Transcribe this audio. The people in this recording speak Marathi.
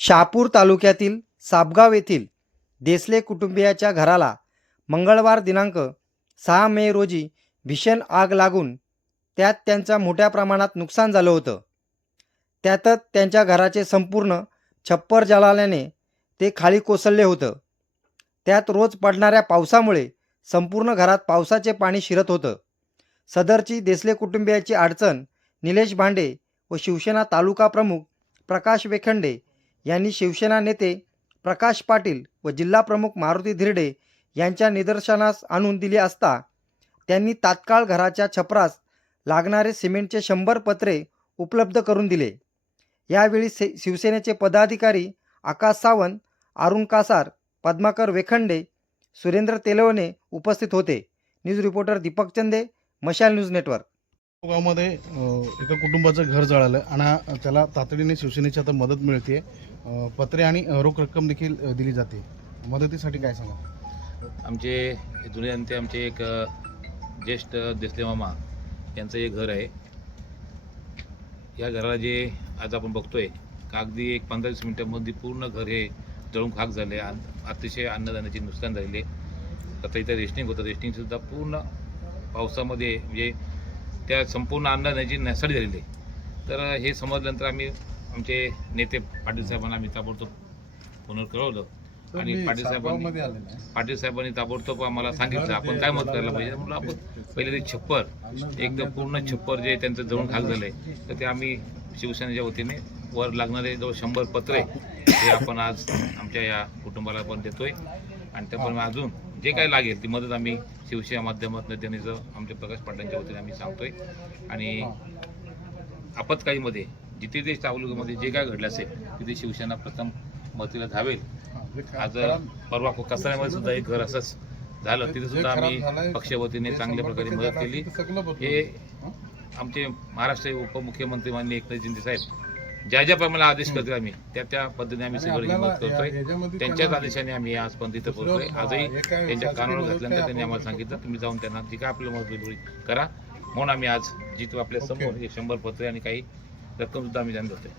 शहापूर तालुक्यातील सापगाव येथील देसले कुटुंबियाच्या घराला मंगळवार दिनांक सहा मे रोजी भीषण आग लागून त्यात त्यांचं मोठ्या प्रमाणात नुकसान झालं होतं. त्यातच त्यांच्या घराचे संपूर्ण छप्पर जळाल्याने ते खाली कोसळले होतं. त्यात रोज पडणाऱ्या पावसामुळे संपूर्ण घरात पावसाचे पाणी शिरत होतं. सदरची देसले कुटुंबियाची अडचण निलेश भांडे व शिवसेना तालुका प्रमुख प्रकाश वेखंडे यांनी शिवसेना नेते प्रकाश पाटील व जिल्हा प्रमुख मारुती धिरडे यांच्या निदर्शनास आणून दिली असता त्यांनी तात्काळ घराच्या छपरास लागणारे सिमेंटचे शंभर पत्रे उपलब्ध करून दिले. यावेळी से शिवसेनेचे पदाधिकारी आकाश सावंत अरुण कासार पद्माकर वेखंडे सुरेंद्र तेलवणे उपस्थित होते. न्यूज रिपोर्टर दीपक चंदे मशाल न्यूज नेटवर्क. गावामध्ये एका कुटुंबाचं घर जळालं आणि त्याला तातडीने शिवसेनेची आता मदत मिळते पत्रे आणि रोख रक्कम देखील दिली जाते. मदतीसाठी काय सांगा आमचे जुने जनते आमचे एक ज्येष्ठ देसले मामा यांचं एक घर आहे. या घराला जे आज आपण बघतोय का अगदी एक पंधरा वीस मिनिटांमध्ये पूर्ण घर हे जळून खाक झाले अतिशय अन्नधान्याचे नुकसान झालेले. आता इथं रेस्टिंग होतं रेस्टिंगसुद्धा पूर्ण पावसामध्ये म्हणजे त्या संपूर्ण अन्नधान्याची नासाडी झालेली आहे. तर हे समजल्यानंतर आम्ही आमचे नेते पाटील साहेबांना आम्ही ताबडतोब फोनवर कळवलं. आणि पाटील साहेबांनी आहे पाटील साहेबांनी ताबडतोब आम्हाला सांगितलं आपण काय मत करायला पाहिजे? म्हणलं आपण पहिले ते छप्पर एकदम पूर्ण छप्पर जे त्यांचं जळून खाक झालंय. तर ते आम्ही शिवसेनेच्या वतीने वर लागणारे जवळ शंभर पत्रे हे आपण आज आमच्या या कुटुंबाला आपण देतोय. आणि त्याप्रमाणे अजून जे काय लागेल ती मदत आम्ही शिवसेना माध्यमातून त्यांनीचं आमच्या प्रकाश पाटलांच्या वतीने आम्ही सांगतोय. आणि आपत्काळीमध्ये जिथे जे तालुक्यामध्ये जे काय घडलं असेल तिथे शिवसेना प्रथम मदतीला धावेल. आज परवा कसाऱ्यामध्ये सुद्धा एक घर असंच झालं. तिथे सुद्धा आम्ही पक्षवतीने चांगल्या प्रकारे मदत केली. हे आमचे महाराष्ट्र उपमुख्यमंत्री माननीय एकनाथ शिंदे साहेब ज्या ज्या प्रमाणे आदेश करतील आम्ही त्या त्या पद्धतीने आम्ही सगळी मदत करतोय. त्यांच्याच आदेशाने आम्ही आज पण तिथं पोहोचतोय आजही त्यांच्या कानावर घातल्यानंतर त्यांनी आम्हाला सांगितलं तुम्ही जाऊन त्यांना जी काय आपल्याला मदत करा. म्हणून आम्ही आज जिथं आपल्यासमोर शंभर पत्रे आणि काही रक्कम सुद्धा आम्ही त्यांना देतोय.